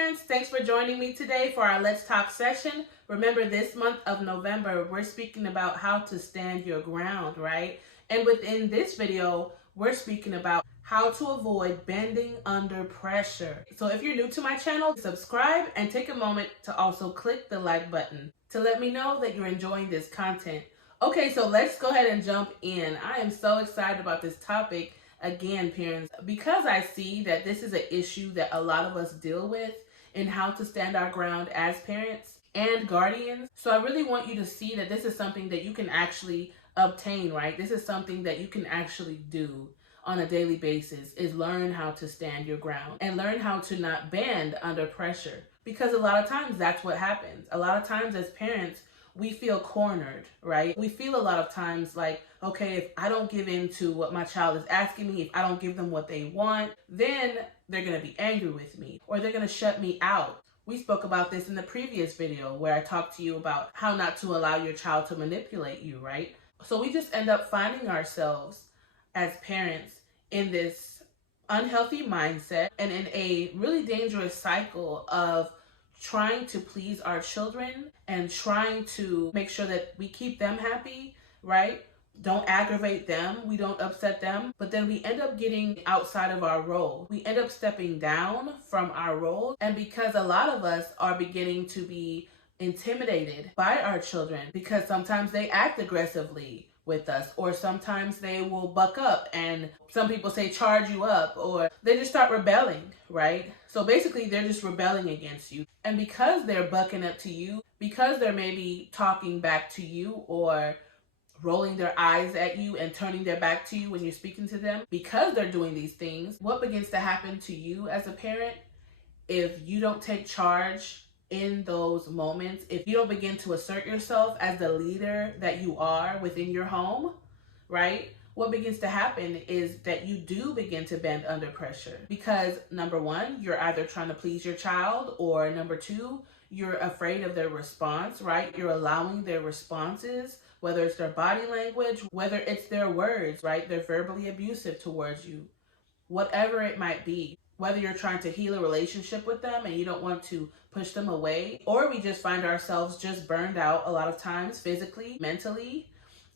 parents, thanks for joining me today for our Let's Talk session. Remember, this month of November, we're speaking about how to stand your ground, right? And within this video, we're speaking about how to avoid bending under pressure. So if you're new to my channel, subscribe and take a moment to also click the like button to let me know that you're enjoying this content. Okay, so let's go ahead and jump in. I am so excited about this topic. Again, parents, because I see that this is an issue that a lot of us deal with in how to stand our ground as parents and guardians. So I really want you to see that this is something that you can actually obtain, right? This is something that you can actually do on a daily basis, is learn how to stand your ground and learn how to not bend under pressure. Because a lot of times that's what happens. A lot of times as parents, we feel cornered, right? We feel a lot of times like, okay, if I don't give in to what my child is asking me, if I don't give them what they want, then they're going to be angry with me or they're going to shut me out. We spoke about this in the previous video where I talked to you about how not to allow your child to manipulate you, right? So we just end up finding ourselves as parents in this unhealthy mindset and in a really dangerous cycle of trying to please our children and trying to make sure that we keep them happy, right? Don't aggravate them, we don't upset them, but then we end up getting outside of our role. We end up stepping down from our role, and because a lot of us are beginning to be intimidated by our children because sometimes they act aggressively with us, or sometimes they will buck up and some people say charge you up, or they just start rebelling, right? So basically they're just rebelling against you. And because they're bucking up to you, because they're maybe talking back to you or rolling their eyes at you and turning their back to you when you're speaking to them, because they're doing these things, what begins to happen to you as a parent if you don't take charge in those moments, if you don't begin to assert yourself as the leader that you are within your home, right? What begins to happen is that you do begin to bend under pressure because number one, you're either trying to please your child, or number two, you're afraid of their response, right? You're allowing their responses, whether it's their body language, whether it's their words, right? They're verbally abusive towards you, whatever it might be. Whether you're trying to heal a relationship with them and you don't want to push them away, or we just find ourselves just burned out a lot of times, physically, mentally,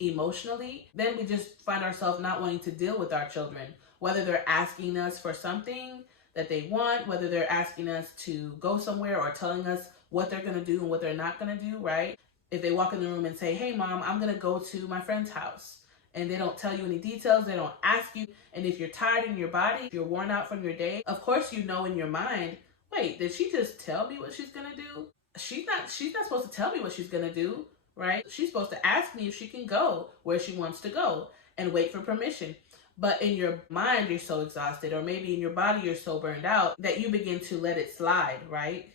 emotionally, then we just find ourselves not wanting to deal with our children. Whether they're asking us for something that they want, whether they're asking us to go somewhere or telling us what they're going to do and what they're not going to do, right? If they walk in the room and say, hey mom, I'm going to go to my friend's house, and they don't tell you any details, they don't ask you, and if you're tired in your body, if you're worn out from your day, of course you know in your mind, wait, did she just tell me what she's gonna do? She's not supposed to tell me what she's gonna do, right? She's supposed to ask me if she can go where she wants to go and wait for permission. But in your mind, you're so exhausted, or maybe in your body, you're so burned out that you begin to let it slide, right?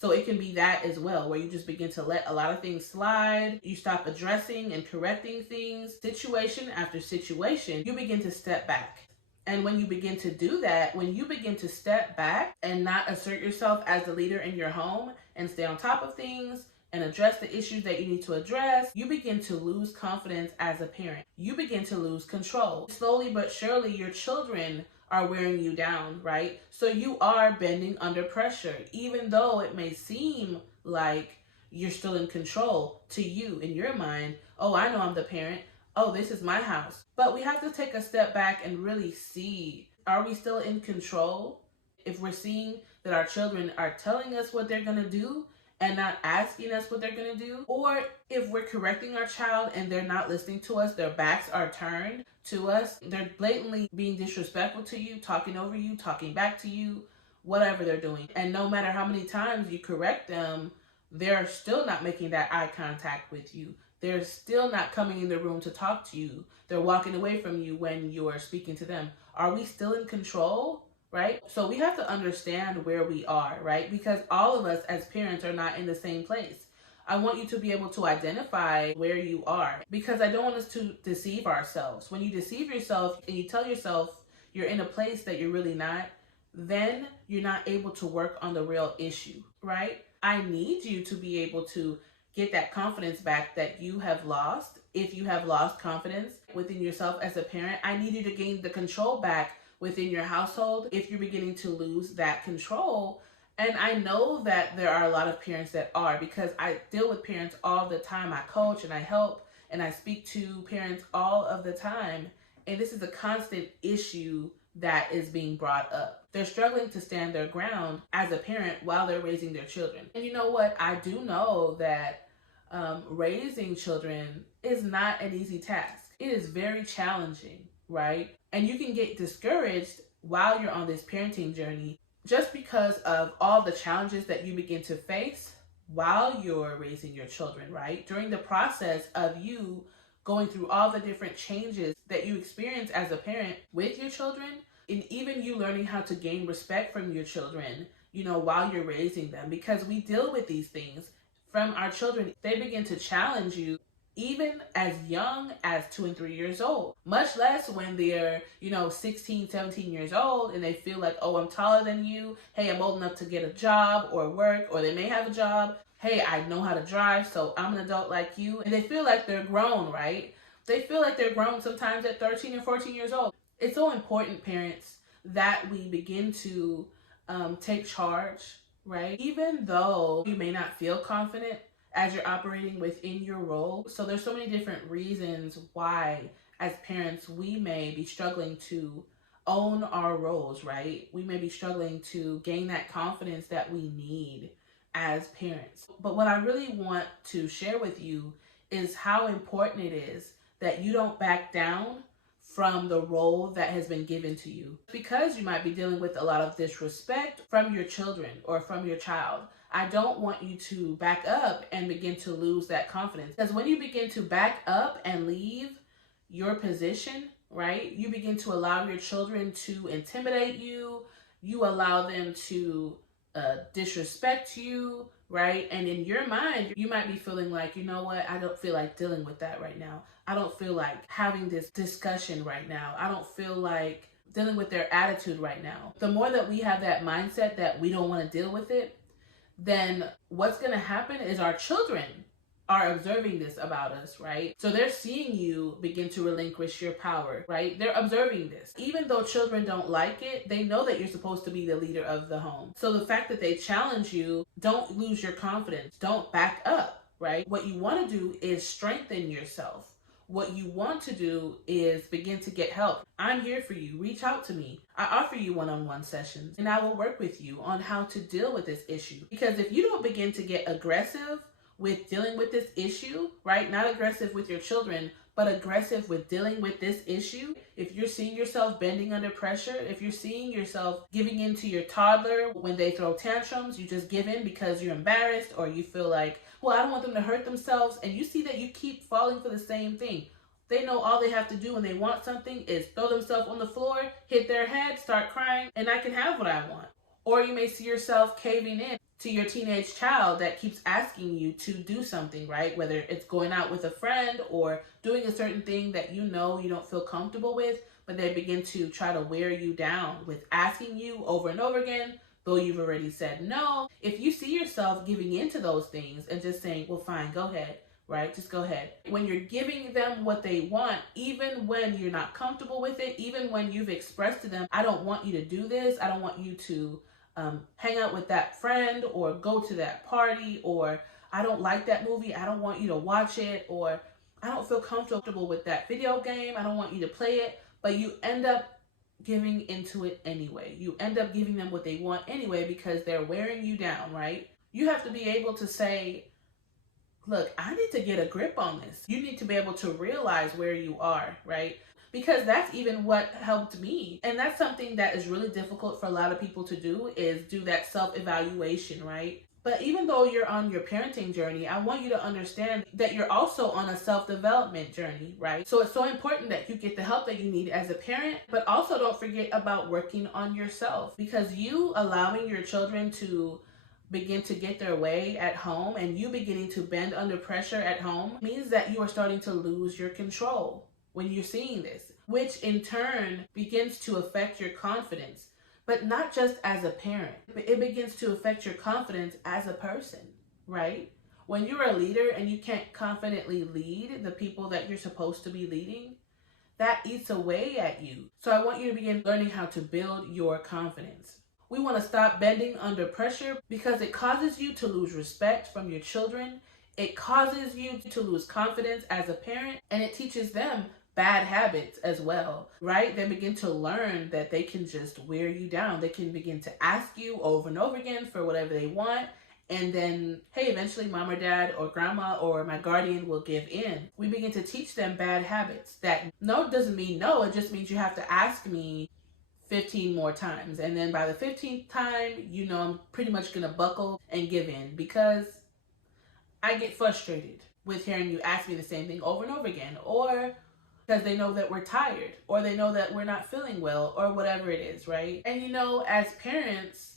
So it can be that as well, where you just begin to let a lot of things slide. You stop addressing and correcting things, situation after situation. You begin to step back. And when you begin to do that, when you begin to step back and not assert yourself as the leader in your home and stay on top of things and address the issues that you need to address, you begin to lose confidence as a parent. You begin to lose control. Slowly but surely, your children are wearing you down, right? So you are bending under pressure, even though it may seem like you're still in control to you in your mind. Oh, I know I'm the parent. Oh, this is my house. But we have to take a step back and really see, are we still in control? If we're seeing that our children are telling us what they're gonna do and not asking us what they're gonna do, or if we're correcting our child and they're not listening to us, their backs are turned to us, they're blatantly being disrespectful to you, talking over you, talking back to you, whatever they're doing. And no matter how many times you correct them, they're still not making that eye contact with you. They're still not coming in the room to talk to you. They're walking away from you when you are speaking to them. Are we still in control? Right? So we have to understand where we are, right? Because all of us as parents are not in the same place. I want you to be able to identify where you are, because I don't want us to deceive ourselves. When you deceive yourself and you tell yourself you're in a place that you're really not, then you're not able to work on the real issue, right? I need you to be able to get that confidence back that you have lost. If you have lost confidence within yourself as a parent, I need you to gain the control back within your household. If you're beginning to lose that control And I know that there are a lot of parents that are, because I deal with parents all the time. I coach and I help and I speak to parents all of the time. And this is a constant issue that is being brought up. They're struggling to stand their ground as a parent while they're raising their children. And you know what? I do know that raising children is not an easy task. It is very challenging, right? And you can get discouraged while you're on this parenting journey just because of all the challenges that you begin to face while you're raising your children, right? During the process of you going through all the different changes that you experience as a parent with your children, and even you learning how to gain respect from your children, while you're raising them, because we deal with these things from our children. They begin to challenge you even as young as 2 and 3 years old, much less when they're 16, 17 years old and they feel like, oh, I'm taller than you. Hey, I'm old enough to get a job or work, or they may have a job. Hey, I know how to drive, so I'm an adult like you. And they feel like they're grown, right? They feel like they're grown sometimes at 13 and 14 years old. It's so important, parents, that we begin to take charge, right? Even though you may not feel confident as you're operating within your role. So there's so many different reasons why, as parents, we may be struggling to own our roles, right? We may be struggling to gain that confidence that we need as parents. But what I really want to share with you is how important it is that you don't back down from the role that has been given to you, because you might be dealing with a lot of disrespect from your children or from your child. I don't want you to back up and begin to lose that confidence, because when you begin to back up and leave your position, right, you begin to allow your children to intimidate you. You allow them to disrespect you, right? And in your mind, you might be feeling like, you know what, I don't feel like dealing with that right now. I don't feel like having this discussion right now. I don't feel like dealing with their attitude right now. The more that we have that mindset that we don't want to deal with it, then what's going to happen is our children are observing this about us, right? So they're seeing you begin to relinquish your power, right? They're observing this. Even though children don't like it, they know that you're supposed to be the leader of the home. So the fact that they challenge you, don't lose your confidence. Don't back up, right? What you want to do is strengthen yourself. What you want to do is begin to get help. I'm here for you. Reach out to me. I offer you one-on-one sessions, and I will work with you on how to deal with this issue. Because if you don't begin to get aggressive with dealing with this issue, right? Not aggressive with your children, but aggressive with dealing with this issue. If you're seeing yourself bending under pressure, if you're seeing yourself giving in to your toddler when they throw tantrums, you just give in because you're embarrassed, or you feel like, well, I don't want them to hurt themselves, and you see that you keep falling for the same thing. They know all they have to do when they want something is throw themselves on the floor, hit their head, start crying, and I can have what I want. Or you may see yourself caving in to your teenage child that keeps asking you to do something, right? Whether it's going out with a friend or doing a certain thing that you know you don't feel comfortable with, but they begin to try to wear you down with asking you over and over again, though you've already said no. If you see yourself giving into those things and just saying, well, fine, go ahead, right? Just go ahead. When you're giving them what they want, even when you're not comfortable with it, even when you've expressed to them, I don't want you to do this, I don't want you to hang out with that friend or go to that party, or I don't like that movie, I don't want you to watch it, or I don't feel comfortable with that video game, I don't want you to play it, but you end up giving into it anyway. You end up giving them what they want anyway because they're wearing you down, right? You have to be able to say, look, I need to get a grip on this. You need to be able to realize where you are, right? Because that's even what helped me. And that's something that is really difficult for a lot of people to do, is do that self-evaluation, right? But even though you're on your parenting journey, I want you to understand that you're also on a self-development journey, right? So it's so important that you get the help that you need as a parent, but also don't forget about working on yourself, because you allowing your children to begin to get their way at home and you beginning to bend under pressure at home means that you are starting to lose your control when you're seeing this, which in turn begins to affect your confidence. But not just as a parent, it begins to affect your confidence as a person, right? When you're a leader and you can't confidently lead the people that you're supposed to be leading, that eats away at you. So I want you to begin learning how to build your confidence. We want to stop bending under pressure because it causes you to lose respect from your children. It causes you to lose confidence as a parent, and it teaches them bad habits as well, right? They begin to learn that they can just wear you down. They can begin to ask you over and over again for whatever they want. And then, hey, eventually mom or dad or grandma or my guardian will give in. We begin to teach them bad habits. That no doesn't mean no. It just means you have to ask me 15 more times. And then by the 15th time, I'm pretty much going to buckle and give in because I get frustrated with hearing you ask me the same thing over and over again, or because they know that we're tired, or they know that we're not feeling well, or whatever it is, right? And as parents,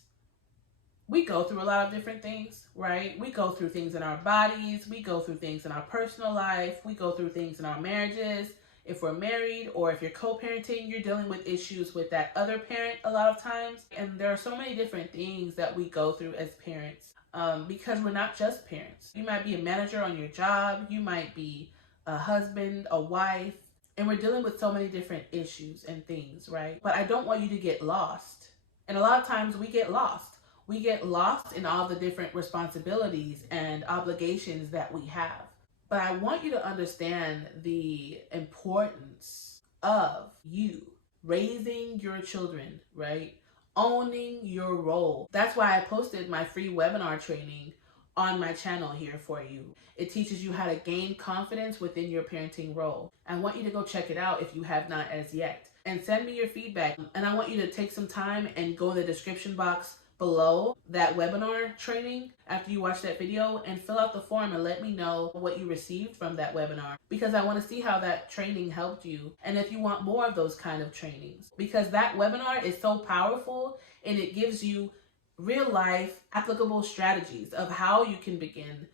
we go through a lot of different things, right? We go through things in our bodies, we go through things in our personal life, we go through things in our marriages. If we're married or if you're co-parenting, you're dealing with issues with that other parent a lot of times. And there are so many different things that we go through as parents because we're not just parents. You might be a manager on your job, you might be a husband, a wife, and we're dealing with so many different issues and things, right? But I don't want you to get lost. And a lot of times we get lost. We get lost in all the different responsibilities and obligations that we have. But I want you to understand the importance of you raising your children, right? Owning your role. That's why I posted my free webinar training on my channel here for you. It teaches you how to gain confidence within your parenting role. I want you to go check it out if you have not as yet. And send me your feedback. And I want you to take some time and go in the description box below that webinar training after you watch that video and fill out the form and let me know what you received from that webinar, because I want to see how that training helped you and if you want more of those kind of trainings, because that webinar is so powerful and it gives you real life applicable strategies of how you can begin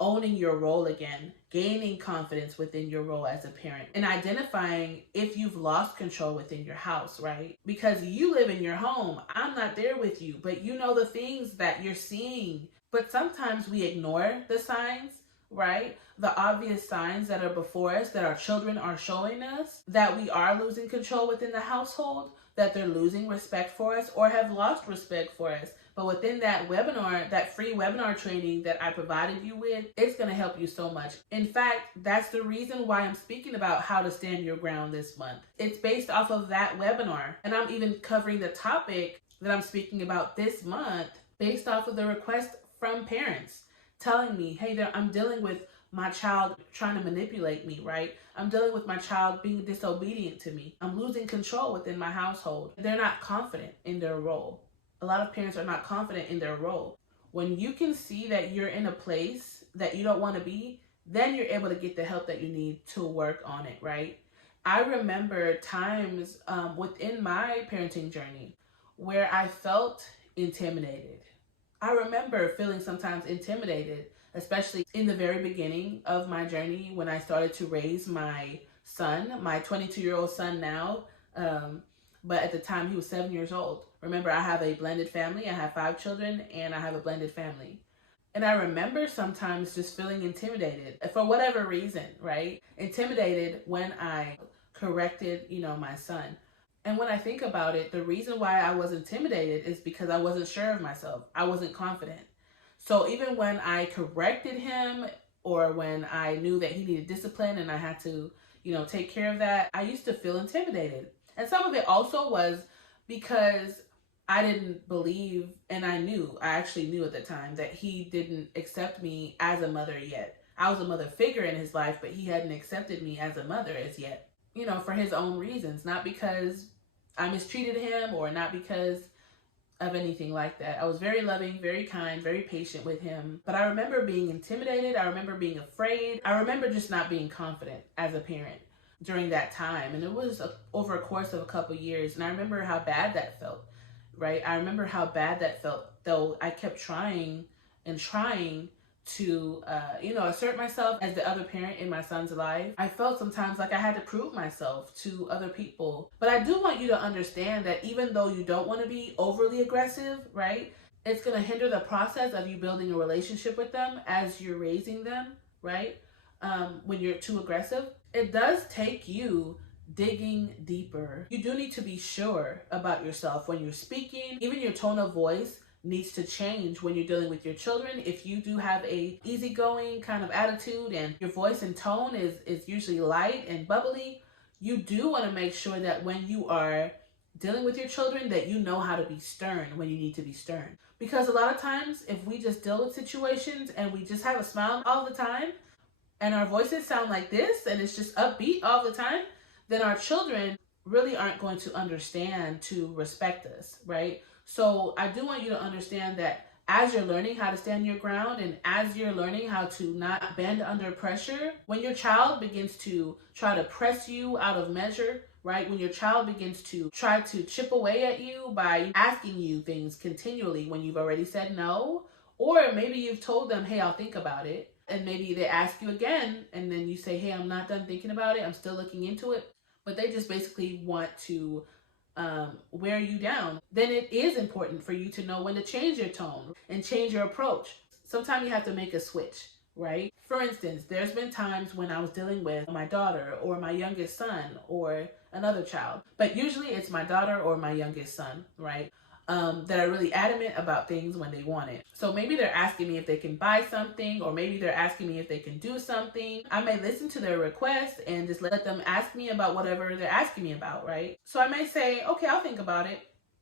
owning your role again, gaining confidence within your role as a parent, and identifying if you've lost control within your house, right? Because you live in your home. I'm not there with you, but you know the things that you're seeing. But sometimes we ignore the signs, right? The obvious signs that are before us, that our children are showing us, that we are losing control within the household, that they're losing respect for us or have lost respect for us. But within that webinar, that free webinar training that I provided you with, it's going to help you so much. In fact, that's the reason why I'm speaking about how to stand your ground this month. It's based off of that webinar. And I'm even covering the topic that I'm speaking about this month based off of the request from parents telling me, hey, I'm dealing with my child trying to manipulate me, right? I'm dealing with my child being disobedient to me. I'm losing control within my household. They're not confident in their role. A lot of parents are not confident in their role. When you can see that you're in a place that you don't want to be, then you're able to get the help that you need to work on it, right? I remember times within my parenting journey where I felt intimidated. I remember feeling sometimes intimidated, especially in the very beginning of my journey when I started to raise my son, my 22-year-old son now. But at the time he was 7 years old. Remember, I have a blended family. I have 5 children and I have a blended family. And I remember sometimes just feeling intimidated for whatever reason, right? Intimidated when I corrected, my son. And when I think about it, the reason why I was intimidated is because I wasn't sure of myself. I wasn't confident. So even when I corrected him or when I knew that he needed discipline and I had to, take care of that, I used to feel intimidated. And some of it also was because I didn't believe, and I actually knew at the time that he didn't accept me as a mother yet. I was a mother figure in his life, but he hadn't accepted me as a mother as yet, for his own reasons, not because I mistreated him or not because of anything like that. I was very loving, very kind, very patient with him. But I remember being intimidated. I remember being afraid. I remember just not being confident as a parent during that time. And it was over a course of a couple years. And I remember how bad that felt, right? I remember how bad that felt, though I kept trying and trying to, assert myself as the other parent in my son's life. I felt sometimes like I had to prove myself to other people. But I do want you to understand that even though you don't want to be overly aggressive, right? It's going to hinder the process of you building a relationship with them as you're raising them, right? When you're too aggressive. It does take you digging deeper. You do need to be sure about yourself when you're speaking. Even your tone of voice needs to change when you're dealing with your children. If you do have a easygoing kind of attitude and your voice and tone is usually light and bubbly, you do want to make sure that when you are dealing with your children that you know how to be stern when you need to be stern. Because a lot of times if we just deal with situations and we just have a smile all the time and our voices sound like this and it's just upbeat all the time, then our children really aren't going to understand to respect us, right? So I do want you to understand that as you're learning how to stand your ground and as you're learning how to not bend under pressure, when your child begins to try to press you out of measure, right? When your child begins to try to chip away at you by asking you things continually when you've already said no, or maybe you've told them, hey, I'll think about it. And maybe they ask you again, and then you say, hey, I'm not done thinking about it. I'm still looking into it. But they just basically want to wear you down. Then it is important for you to know when to change your tone and change your approach. Sometimes you have to make a switch, right? For instance, there's been times when I was dealing with my daughter or my youngest son or another child, but usually it's my daughter or my youngest son, right? That are really adamant about things when they want it. So maybe they're asking me if they can buy something, or maybe they're asking me if they can do something. I may listen to their request and just let them ask me about whatever they're asking me about, right? So I may say, okay, I'll think about it.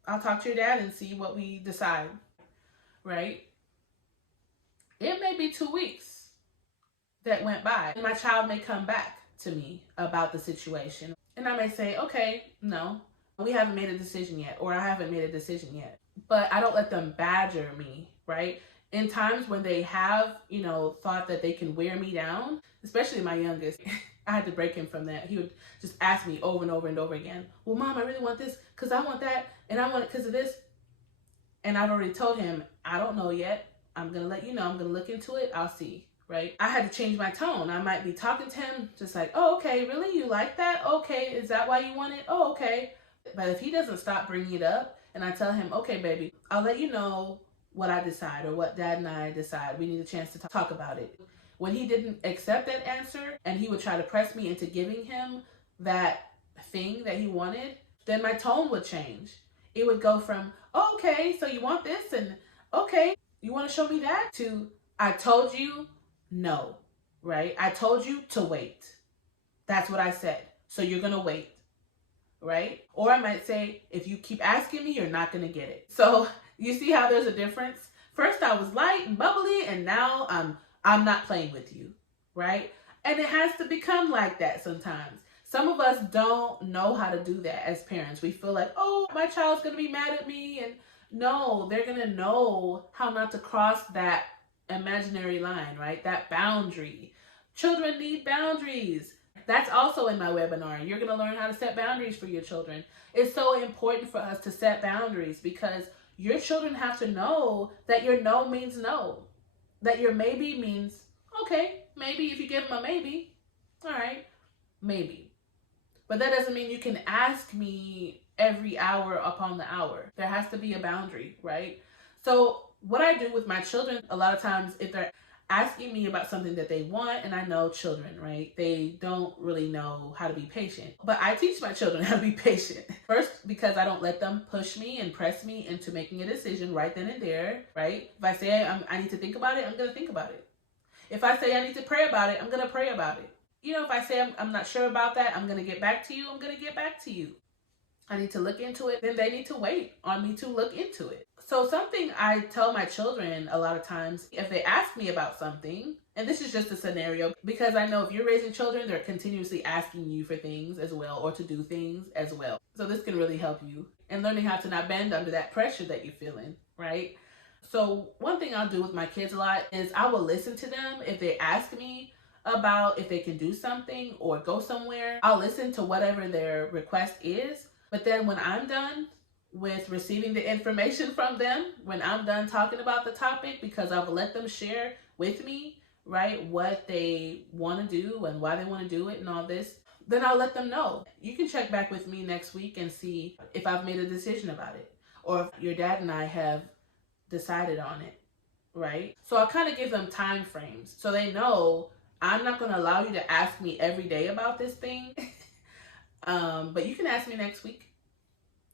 I'll talk to your dad and see what we decide, right? It may be 2 weeks that went by, and my child may come back to me about the situation. And I may say, okay, no, we haven't made a decision yet, or I haven't made a decision yet. But I don't let them badger me, right? In times when they have, thought that they can wear me down, especially my youngest, I had to break him from that. He would just ask me over and over and over again, well, Mom, I really want this because I want that, and I want it because of this. And I've already told him, I don't know yet. I'm going to let you know. I'm going to look into it. I'll see. Right? I had to change my tone. I might be talking to him just like, oh, okay, really? You like that? Okay. Is that why you want it? Oh, okay. But if he doesn't stop bringing it up and I tell him, okay, baby, I'll let you know what I decide or what Dad and I decide. We need a chance to talk about it. When he didn't accept that answer and he would try to press me into giving him that thing that he wanted, then my tone would change. It would go from, oh, okay, so you want this, and okay, you want to show me that, to I told you no, right? I told you to wait. That's what I said. So you're going to wait, right? Or I might say, if you keep asking me, you're not going to get it. So you see how there's a difference? First I was light and bubbly, and now I'm not playing with you, right? And it has to become like that sometimes. Some of us don't know how to do that as parents. We feel like, oh, my child's going to be mad at me. And no, they're going to know how not to cross that imaginary line, right? That boundary. Children need boundaries. That's also in my webinar. You're going to learn how to set boundaries for your children. It's so important for us to set boundaries because your children have to know that your no means no. That your maybe means, okay, maybe if you give them a maybe, all right, maybe. But that doesn't mean you can ask me every hour upon the hour. There has to be a boundary, right? So what I do with my children, a lot of times if they're asking me about something that they want, and I know children, right? They don't really know how to be patient. But I teach my children how to be patient. First, because I don't let them push me and press me into making a decision right then and there, right? If I say I need to think about it, I'm going to think about it. If I say I need to pray about it, I'm going to pray about it. If I say I'm not sure about that, I'm going to get back to you, I'm going to get back to you. I need to look into it, then they need to wait on me to look into it. So something I tell my children a lot of times, if they ask me about something, and this is just a scenario, because I know if you're raising children, they're continuously asking you for things as well, or to do things as well. So this can really help you in learning how to not bend under that pressure that you're feeling, right? So one thing I'll do with my kids a lot is I will listen to them if they ask me about if they can do something or go somewhere. I'll listen to whatever their request is. But then when I'm done with receiving the information from them, when I'm done talking about the topic, because I've let them share with me, right, what they want to do and why they want to do it and all this, then I'll let them know. You can check back with me next week and see if I've made a decision about it or if your dad and I have decided on it, right? So I'll kind of give them time frames so they know I'm not going to allow you to ask me every day about this thing. But you can ask me next week,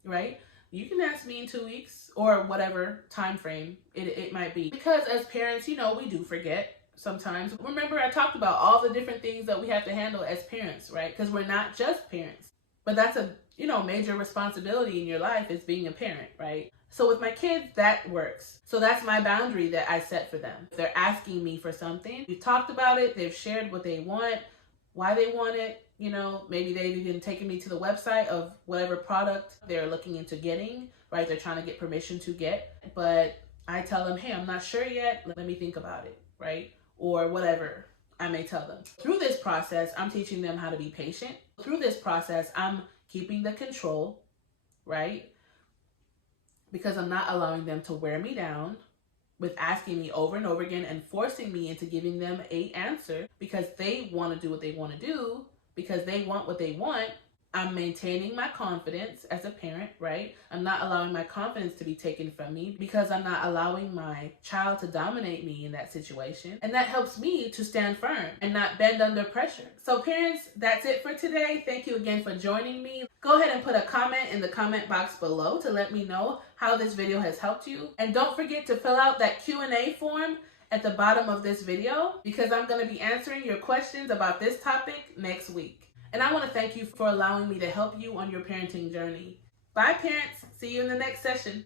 right? You can ask me in 2 weeks or whatever time frame it might be. Because as parents, we do forget sometimes. Remember, I talked about all the different things that we have to handle as parents, right? Because we're not just parents. But that's a, major responsibility in your life is being a parent, right? So with my kids, that works. So that's my boundary that I set for them. If they're asking me for something, we've talked about it, they've shared what they want, why they want it, maybe they've even taken me to the website of whatever product they're looking into getting, right? They're trying to get permission to get, but I tell them, hey, I'm not sure yet, let me think about it, right? Or whatever I may tell them. Through this process, I'm teaching them how to be patient. Through this process, I'm keeping the control, right? Because I'm not allowing them to wear me down with asking me over and over again and forcing me into giving them an answer because they want to do what they want to do, because they want what they want. I'm maintaining my confidence as a parent, right? I'm not allowing my confidence to be taken from me because I'm not allowing my child to dominate me in that situation. And that helps me to stand firm and not bend under pressure. So parents, that's it for today. Thank you again for joining me. Go ahead and put a comment in the comment box below to let me know how this video has helped you. And don't forget to fill out that Q&A form at the bottom of this video because I'm going to be answering your questions about this topic next week. And I want to thank you for allowing me to help you on your parenting journey. Bye, parents. See you in the next session.